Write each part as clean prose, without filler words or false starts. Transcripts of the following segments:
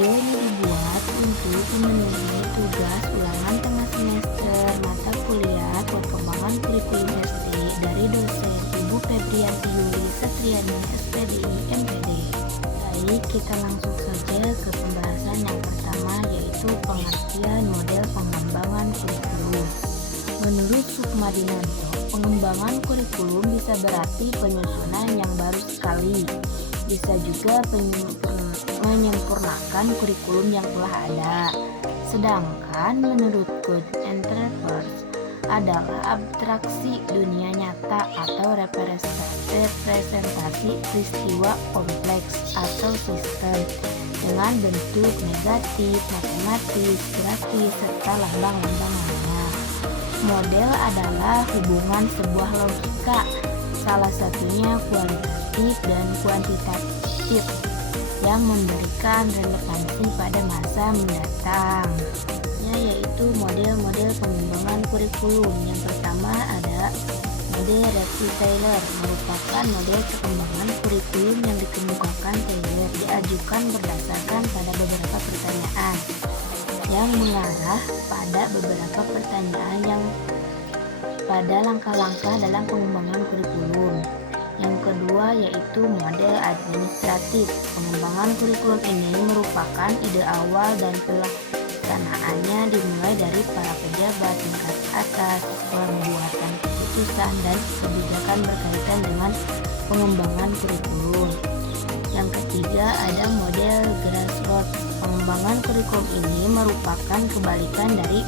Video ini dibuat untuk memenuhi tugas ulangan tengah semester mata kuliah Perkembangan Kurikulum SD dari dosen Ibu Febrianti Yuli Satriani SPDI MPD. Baik, kita langsung saja ke pembahasan yang pertama, yaitu pengertian model pengembangan kurikulum. Menurut Sukmadinanto, pengembangan kurikulum bisa berarti penyusunan yang baru sekali, bisa juga menyempurnakan kurikulum yang telah ada. Sedangkan menurut Good Entrepreneurs adalah abstraksi dunia nyata atau representasi peristiwa kompleks atau sistem dengan bentuk negatif, matematis, grafis, serta lambang-lambang lainnya. Model adalah hubungan sebuah logika, salah satunya kualitatif dan kuantitatif, yang memberikan relevansi pada masa mendatang, yaitu model-model pengembangan kurikulum. Yang pertama ada model Review Taylor, merupakan model perkembangan kurikulum yang dikemukakan Taylor, diajukan berdasarkan pada beberapa pertanyaan yang mengarah pada beberapa pertanyaan yang pada langkah-langkah dalam pengembangan kurikulum. Yang kedua yaitu model administratif. Pengembangan kurikulum ini merupakan ide awal dan pelaksanaannya dimulai dari para pejabat tingkat atas, pembuatan keputusan dan kebijakan berkaitan dengan pengembangan kurikulum. Yang ketiga ada model grassroots. Pengembangan kurikulum ini merupakan kebalikan dari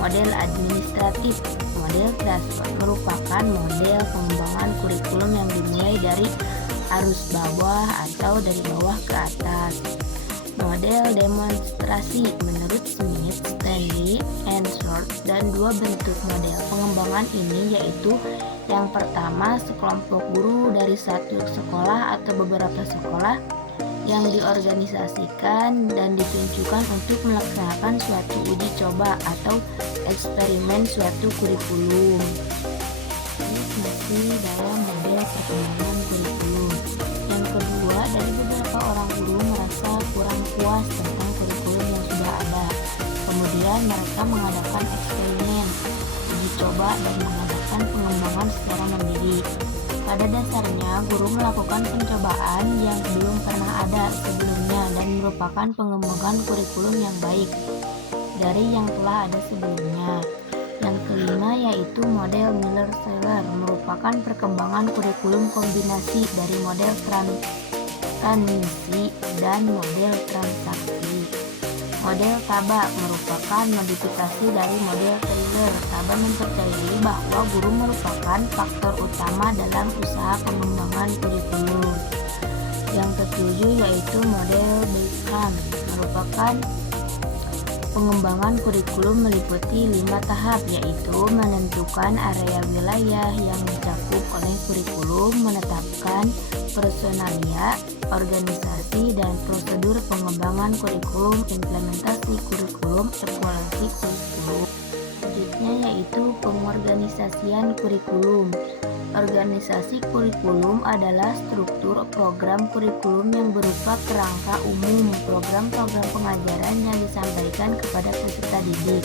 model administratif. Model grassroots merupakan model pengembangan kurikulum yang dimulai dari arus bawah atau dari bawah ke atas. Model demonstrasi menurut Smith, Stanley, and Short, dan dua bentuk model pengembangan ini yaitu yang pertama sekelompok guru dari satu sekolah atau beberapa sekolah yang diorganisasikan dan ditunjukkan untuk melaksanakan suatu uji coba atau eksperimen suatu kurikulum. Masih dalam model perkembangan kurikulum. Yang kedua, dari beberapa orang guru merasa kurang puas tentang kurikulum yang sudah ada. Kemudian mereka mengadakan eksperimen, uji coba, dan mengadakan pengembangan secara mandiri. Pada dasarnya, guru melakukan pencobaan yang belum pernah ada sebelumnya dan merupakan pengembangan kurikulum yang baik dari yang telah ada sebelumnya. Yang kelima yaitu model Miller-Celler, merupakan perkembangan kurikulum kombinasi dari model transmisi dan model transaksi. Model Taba merupakan modifikasi dari model Taylor. Taba mempercayai bahwa guru merupakan faktor utama dalam usaha pengembangan kurikulum. Yang ketujuh yaitu model Beacon, merupakan pengembangan kurikulum meliputi 5 tahap, yaitu menentukan area wilayah yang dicakup oleh kurikulum, menetapkan personalia, organisasi dan prosedur pengembangan kurikulum, implementasi kurikulum, evaluasi kurikulum. Selanjutnya yaitu pengorganisasian kurikulum. Organisasi kurikulum adalah struktur program kurikulum yang berupa kerangka umum program-program pengajaran yang disampaikan kepada peserta didik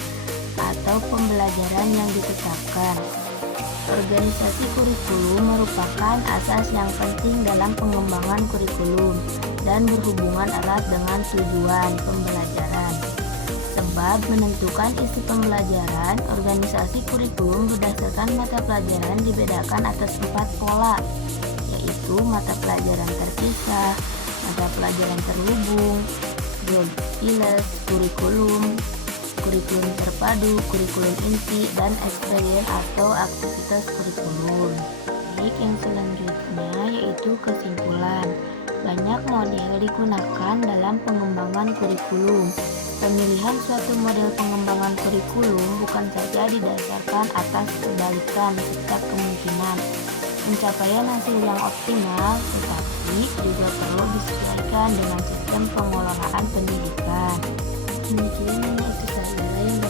atau pembelajaran yang ditetapkan. Organisasi kurikulum merupakan asas yang penting dalam pengembangan kurikulum dan berhubungan erat dengan tujuan pembelajaran. Sebab menentukan isi pembelajaran, organisasi kurikulum berdasarkan mata pelajaran dibedakan atas 4 pola, yaitu mata pelajaran terpisah, mata pelajaran terhubung, Goals, kurikulum, kurikulum terpadu, kurikulum inti, dan eksperimen atau aktivitas kurikulum. Baik, yang selanjutnya yaitu kesimpulan. Banyak model digunakan dalam pengembangan kurikulum. Pemilihan suatu model pengembangan kurikulum bukan saja didasarkan atas kebalikan serta kemungkinan pencapaian hasil yang optimal, tetapi juga perlu disesuaikan dengan sistem pengelolaan pendidikan. Demikian hanya itu saja yang